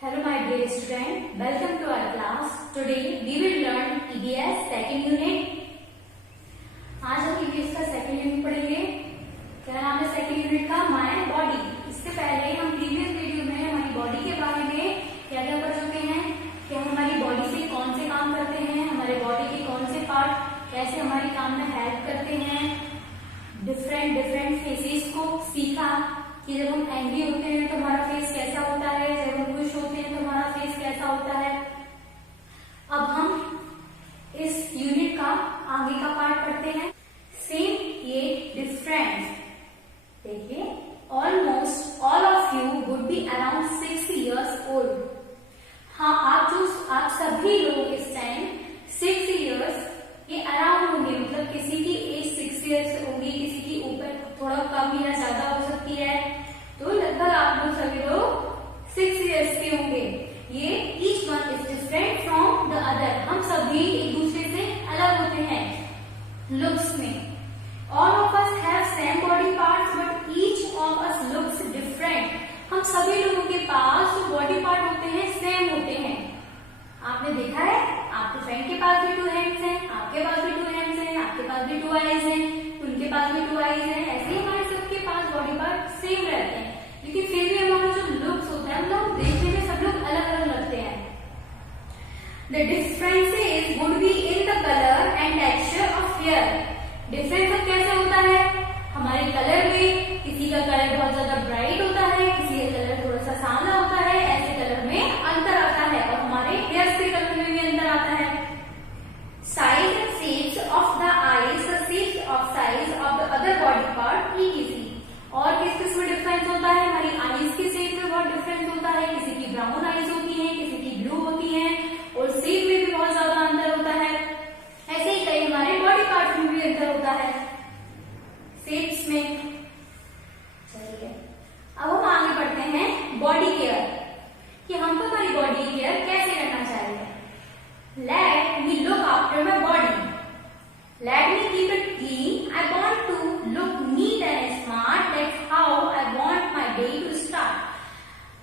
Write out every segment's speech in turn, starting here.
Hello my dear student, welcome to our class. Today we will learn EVS second unit. आज हम EVS का second unit पढ़ेंगे. क्या नाम है सेकंड यूनिट का? My body. इससे पहले हम प्रीवियस वीडियो में हमारी बॉडी के बारे में क्या क्या पढ़ चुके हैं कि हम हमारी बॉडी से कौन से काम करते हैं, हमारे बॉडी के कौन से पार्ट कैसे हमारे काम में हेल्प करते हैं. डिफरेंट फेसेस को सीखा कि जब हम एंग्री होते हैं तो हमारा फेस कैसा होता है, जब हम खुश होते हैं तो हमारा फेस कैसा होता है. अब हम इस यूनिट का आगे का पार्ट पढ़ते हैं. सेम ये डिफरेंट. देखिए, almost all of you would be around 6 years old. हाँ, आप सभी लोग इस टाइम 6 years ये अराउंड होंगे, मतलब किसी की एज 6 years होगी, किसी की ऊपर थोड़ा कम या ज्यादा हो सकती है. तो लगभग आप लोग सभी लोग 6 years के होंगे. ये each one is different from the other. हम सभी एक दूसरे से अलग होते हैं लुक्स में. All of us have same body parts but each of us looks different. हम सभी लोगों के पास जो बॉडी पार्ट होते हैं सेम होते हैं. आपने देखा है, आपके फ्रेंड के पास भी 2 hands हैं, आपके पास भी 2 hands हैं, आपके पास भी 2 eyes हैं, उनके पास भी 2 eyes हैं. ऐसे ही हमारे सबके पास बॉडी पार्ट सेम रहते हैं, लेकिन फिर भी हमारा जो लुक्स होता है, मतलब देखने में सब लोग अलग अलग लगते हैं. The differences would be in the colour and texture of hair. Difference अब कैसे होता है? हमारे कलर में किसी का कलर बहुत ज्यादा ब्राइट होता है, किसी का कलर थोड़ा सा सांवला होता है. ऐसे कलर में अंतर आता है और हमारे हेयर के कलर में भी अंतर आता है. Size and shapes of the eyes, the shapes of size of the other body part ETC. और किस किस में डिफरेंस होता है? हमारी आईज के शेप में बहुत डिफरेंस होता है. किसी की ब्राउन आईज होती है, किसी की ब्लू होती है, और शेप में भी बहुत ज्यादा अंतर होता है. ऐसे ही कई हमारे बॉडी पार्ट में भी अंतर होता है शेप्स में. चलिए, अब हम आगे बढ़ते हैं बॉडी केयर, कि हमको हमारी बॉडी केयर कैसे करना चाहिए. Let me look after my body. Let me keep it clean. I want to look neat and smart. That's how I want my day to start.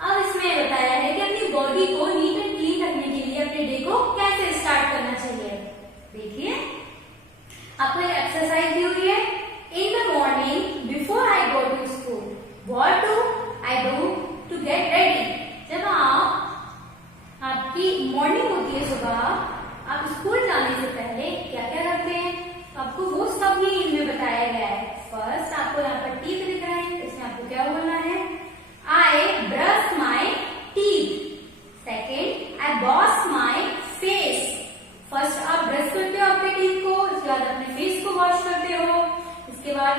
अब इसमें बताया है कि अपनी बॉडी को नीट एंड क्लीन रखने के लिए अपने डे को कैसे स्टार्ट करना चाहिए. देखिए, आपको एक एक्सरसाइज दी हुई है. In the morning before I go to school, what do I do to get ready. जब आपकी मॉर्निंग होती है, सुबह आप स्कूल जाने से पहले क्या क्या करते हैं, तो आपको वो सब ही इनमें बताया गया है. फर्स्ट आपको यहाँ पर टीथ दिख रहे हैं, इसमें आपको क्या बोलना है? I brush my teeth. Second, I wash my face. First आप ब्रश करते हो अपने टीथ को, इसके बाद अपने फेस को वॉश करते हो. इसके बाद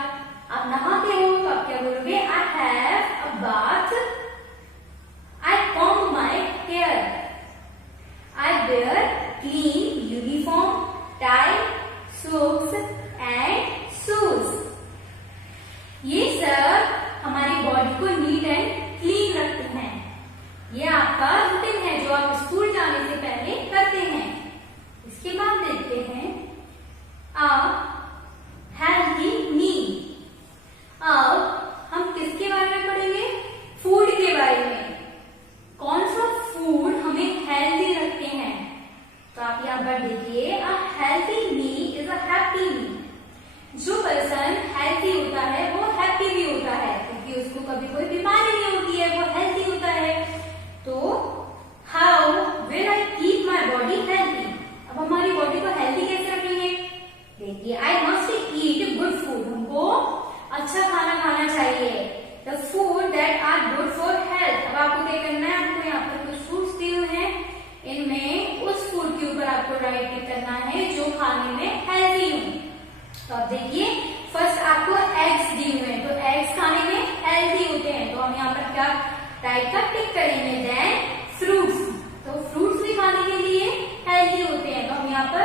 आप नहाते हो, तो आप क्या बोलोगे? I have a bath. I comb my hair. I wear clean uniform, tie, socks and shoes. ये सब हमारी बॉडी को नीट एंड क्लीन रखते हैं. ये आपका रूटीन है जो आप स्कूल जाने से पहले करते हैं. इसके बाद देखते हैं हेल्थी मील. अब हम किसके बारे में पढ़ेंगे? फूड के बारे में. कौन सा फूड हमें हेल्थी रखते हैं. तो आप यहाँ पर देखिए, a healthy meal is a happy meal. जो पर्सन हेल्थी होता है वो हैप्पी भी होता है, क्योंकि उसको कभी कोई बीमारी नहीं होती है, वो हेल्थी होता है. तो how will I keep my body healthy. अब हमारी बॉडी को हेल्थी कैसे रखेंगे? देखिए, I must eat good food. हमको अच्छा खाना खाना चाहिए. The food that are good for health. अब आपको क्या करना है? आपको यहाँ पर कुछ फ्रूट्स दिए हुए हैं, इनमें उस फूड के ऊपर आपको राइट टिक करना है जो खाने में हेल्थी हो. तो अब देखिए, फर्स्ट आपको एग्स दिए हुए हैं, तो एग्स खाने में हेल्थी होते हैं, तो हम यहाँ पर क्या राइट का टिक करेंगे. देन फ्रूट्स, तो फ्रूट्स भी खाने के लिए हेल्थी होते हैं, तो हम यहाँ पर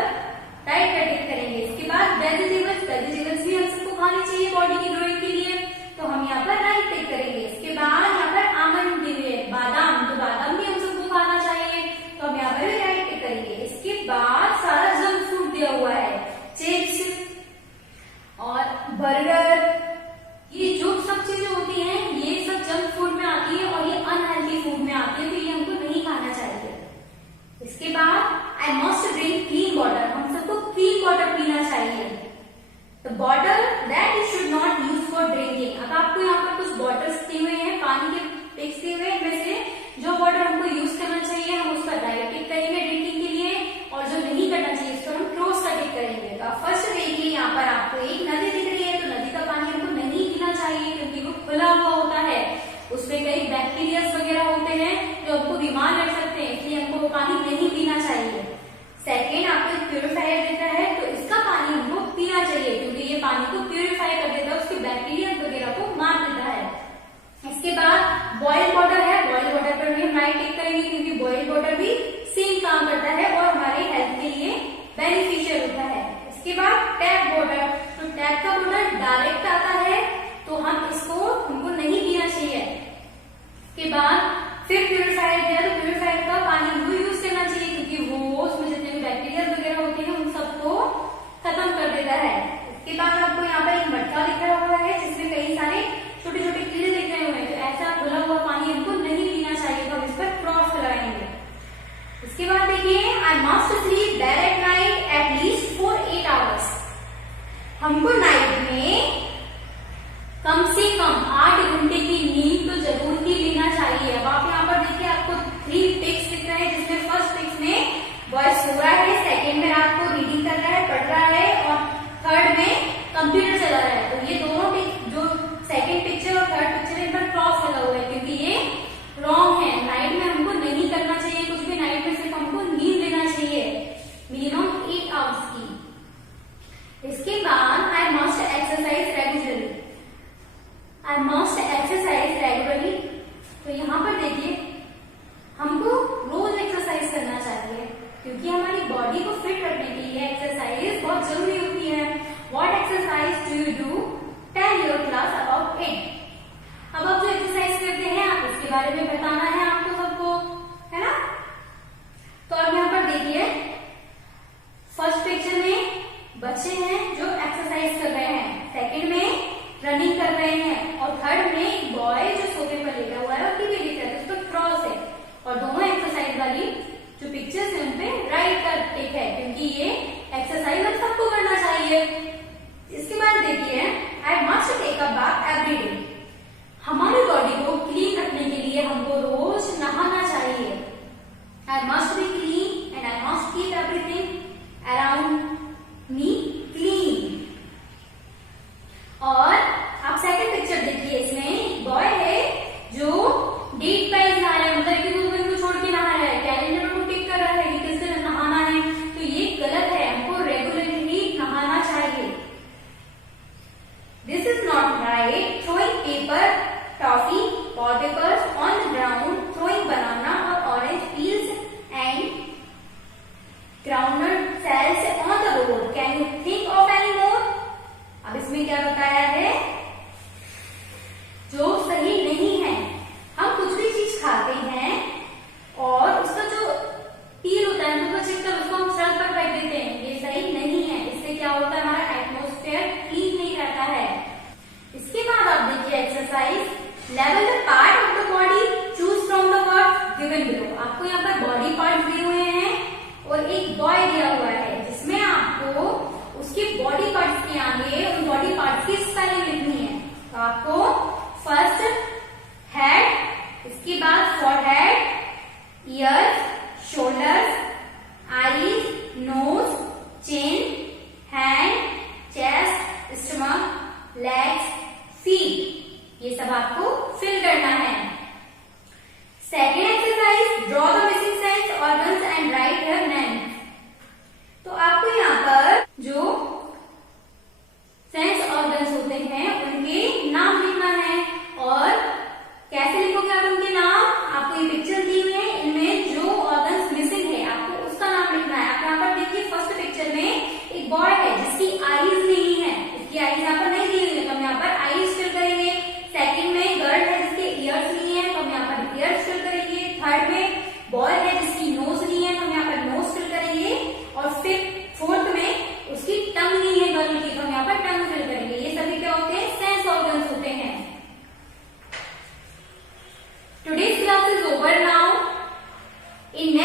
राइट का टिक करेंगे. इसके बाद वेजिटेबल्स भी हम सबको खानी चाहिए बॉडी की ग्रोइंग के लिए, तो हम यहाँ पर राइट टिक करेंगे. इसके बाद यहाँ पर आमंड दिए हुए, बादाम, तो बादाम भी हम सबको खाना चाहिए, तो हम यहाँ पर भी राइट टिक करेंगे. इसके बाद सारा जंक फूड दिया हुआ है, चिप्स और बर्गर, ये जो सब चीजें होती हैं ये सब जंक फूड में आती है और ये अनहेल्थी फूड में आती है, तो ये हमको नहीं इसके बाद बॉइल्ड वाटर है, बॉइल्ड वाटर पर भी हम राइट टिक करेंगे क्योंकि बॉइल्ड वाटर भी सेम काम करता है और हमारे हेल्थ के लिए बेनिफिशियल होता है। इसके बाद टैप वाटर, तो टैप का वाटर डायरेक्ट आता है तो हमको नहीं पीना चाहिए। इसके बाद फिर प्यूरिफायर दिया, तो प्यूरिफायर का पानी वो यूज करना चाहिए क्योंकि वो उसमें जितने भी बैक्टीरिया वगैरह होते हैं उन सबको खत्म कर देता है। इसके बाद आपको यहाँ पर एक मटका दिख रहा हुआ है जिसमें कई सारे छोटे छोटे कीड़े दिख रहे हुए हैं, तो ऐसा खुला हुआ पानी हमको नहीं पीना चाहिए, तो हम इस पर क्रॉस लगाएंगे। इसके बाद देखिए I must sleep well at night at least for 8 hours. हमको नाइट में कम से कम 8 घंटे की नींद तो जरूर ही लेना चाहिए। अब आप यहाँ पर देखिए आपको 3 पिक्स दिख रहे हैं जिसमें फर्स्ट पिक्स में बॉय सो रहा है, सेकेंड में रात को रीडिंग कर रहा है, पढ़ रहा है और थर्ड में कंप्यूटर चला रहा है। तो ये दोनों जो सेकेंड पिक्चर और थर्ड पिक्चर इन पर क्रॉस लगा हुआ है क्योंकि ये रॉन्ग है। नाइट में हमको नहीं करना चाहिए कुछ भी, नाइट में सिर्फ हमको नींद लेना चाहिए मिनिमम 8 आवर्स की। इसके बाद I must exercise regularly, I must exercise regularly, तो यहाँ पर देखिए हमको रोज एक्सरसाइज करना चाहिए क्योंकि हमारी बॉडी को फिट रखने के लिए एक्सरसाइज बहुत जरूरी होती है। What exercise do you do, tell your class about it. अब आप जो एक्सरसाइज करते हैं आप उसके बारे में बताना है आपको सबको, है ना। तो अब यहाँ पर देखिए फर्स्ट पिक्चर में बच्चे हैं जो एक्सरसाइज कर रहे हैं, सेकंड में रनिंग कर रहे हैं और थर्ड में एक बॉय जो सोफे पर लेटा हुआ है और टीवी देख रहा है, उस पर क्रॉस है और दोनों एक्सरसाइज वाली जो पिक्चर्स है उनपे राइट का टिक है क्योंकि ये एक्सरसाइज हम सबको करना चाहिए। इसके बाद देखिए I must take a bath every day. हमारी बॉडी को क्लीन रखने के लिए हमको रोज नहाना चाहिए। I must be clean and I must keep everything around me clean. और आप सेकंड पिक्चर देखिए, इसमें एक बॉय है जो डेट वाइज नहा रहा है, मतलब कि दूसरे को छोड़ के नहा रहा है, कैलेंडर को टिक कर रहा है कि किस दिन नहाना है, तो ये गलत है, हमको रेगुलरली नहाना चाहिए। This is not right throwing paper, toffee, wallpapers on the ground, throwing banana or orange peels and groundnut shells on the road. Can you think of any more? अब इसमें क्या बताया है जो सही नहीं है। हम कुछ भी चीज खाते हैं और उसका जो पील होता है उसको चिपकर उसको हम सड़क पर फेंक देते हैं, ये सही नहीं है। इससे क्या होता है हमारा एटमोस्फेयर क्लीन नहीं रहता है। इसके बाद आप देखिए exercise level the part of the body, choose from the word given below. आपको यहाँ पर बॉडी पार्ट दिए हुए हैं और एक बॉय दिया हुआ है जिसमें आपको उसकी बॉडी पार्ट्स के आगे उन बॉडी पार्ट्स की स्पेलिंग लिखनी है। तो आपको फर्स्ट हेड, इसके बाद forehead, ears, shoulders, eyes, nose, chin, hand, chest, stomach, legs, feet, ये सब आपको फिल करना है। Second exercise draw the missing sense organs and write their name. तो आपको यहाँ पर जो सेंस ऑर्गन्स होते हैं उनके नाम लिखना है। और कैसे लिखोगे आप उनके नाम? आपको ये पिक्चर दी हुई है, इनमें जो ऑर्गन्स मिसिंग है आपको उसका नाम लिखना है। आप यहाँ पर देखिए फर्स्ट पिक्चर में एक बॉय है जिसकी आईज नहीं है, इसकी आईज यहाँ पर नहीं दी हुई है तो हम यहाँ पर आईज फिल करेंगे। सेकंड में गर्ल है जिसके ईयर्स नहीं है तो हम यहाँ पर ईयर्स फिल करेंगे। थर्ड में बॉय है जिसकी नोज नहीं है तो हम यहाँ पर नोज फिल करेंगे। और फिर फोर्थ में उसकी टंग नहीं है गर्ल की तो हम यहाँ पर टंग फिल करेंगे। ये सभी क्या होते हैं? सेंस ऑर्गन्स होते हैं। Today's class is over now. In